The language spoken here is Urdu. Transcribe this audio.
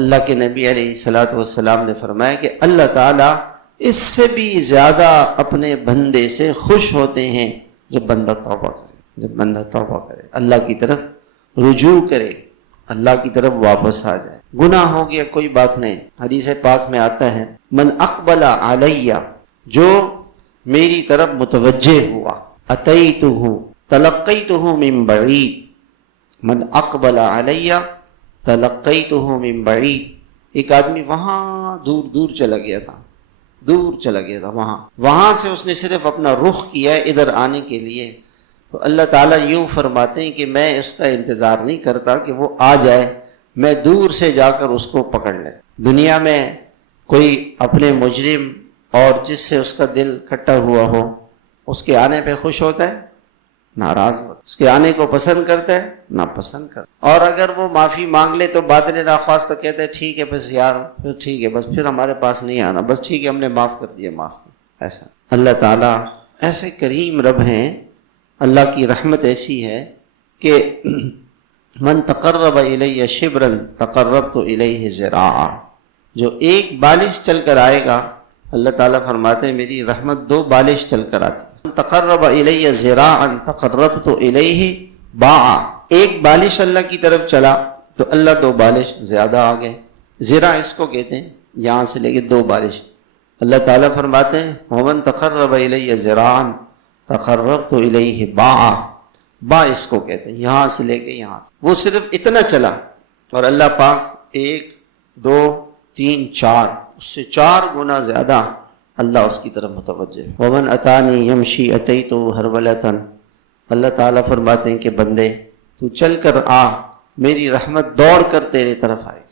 اللہ کے نبی علیہ الصلوۃ والسلام نے فرمایا کہ اللہ تعالیٰ اس سے بھی زیادہ اپنے بندے سے خوش ہوتے ہیں جب بندہ توبہ کرے، جب بندہ توبہ کرے، اللہ کی طرف رجوع کرے، اللہ کی طرف واپس آ جائے۔ گناہ ہو گیا کوئی بات نہیں، حدیث پاک میں آتا ہے من اقبل علیہ، جو میری طرف متوجہ ہوا، اتیتہ تلقیتہ من بعید، من اقبل علیہ تلقیتہ من بعید۔ ایک آدمی وہاں دور دور چلا گیا تھا، وہاں سے اس نے صرف اپنا رخ کیا ادھر آنے کے لیے، تو اللہ تعالیٰ یوں فرماتے ہیں کہ میں اس کا انتظار نہیں کرتا کہ وہ آ جائے، میں دور سے جا کر اس کو پکڑ لے۔ دنیا میں کوئی اپنے مجرم اور جس سے اس کا دل کھٹا ہوا ہو، اس کے آنے پہ خوش ہوتا ہے؟ ناراض ہوتا ہے۔ اس کے آنے کو پسند کرتا ہے؟ ناپسند کرتا ہے۔ اور اگر وہ معافی مانگ لے تو باطن ناخواستہ کہتا ہے ٹھیک ہے بس یار، پھر ٹھیک ہے بس، پھر ہمارے پاس نہیں آنا، بس ٹھیک ہے ہم نے معاف کر دیا، معاف کر۔ ایسا اللہ تعالیٰ ایسے کریم رب ہیں، اللہ کی رحمت ایسی ہے کہ من تقرب الی شبرا تقربت الیہ ذراعا، جو ایک بالش چل کر آئے گا، اللہ تعالیٰ فرماتے ہیں میری رحمت 2 بالش چل کر آتی ہے۔ تقرب الی ذراعا تقربت الیہ باعا، ایک بالش اللہ کی طرف چلا تو اللہ 2 بالش زیادہ آ گئے۔ ذراع اس کو کہتے ہیں، یہاں سے لے کے 2 بالش۔ اللہ تعالیٰ فرماتے ہیں ومن تقرب الی ذراعا تقربت الیہ باعا، با اس کو کہتے ہیں، یہاں سے لے کے یہاں، وہ صرف اتنا چلا اور اللہ پاک 1 2 3 4، اس سے 4 گنا زیادہ اللہ اس کی طرف متوجہ ہے۔ ومن اتانی یمشی اتیتہ ہرولۃ، اللہ تعالیٰ فرماتے ہیں کہ بندے تو چل کر آ، میری رحمت دوڑ کر تیرے طرف آئے۔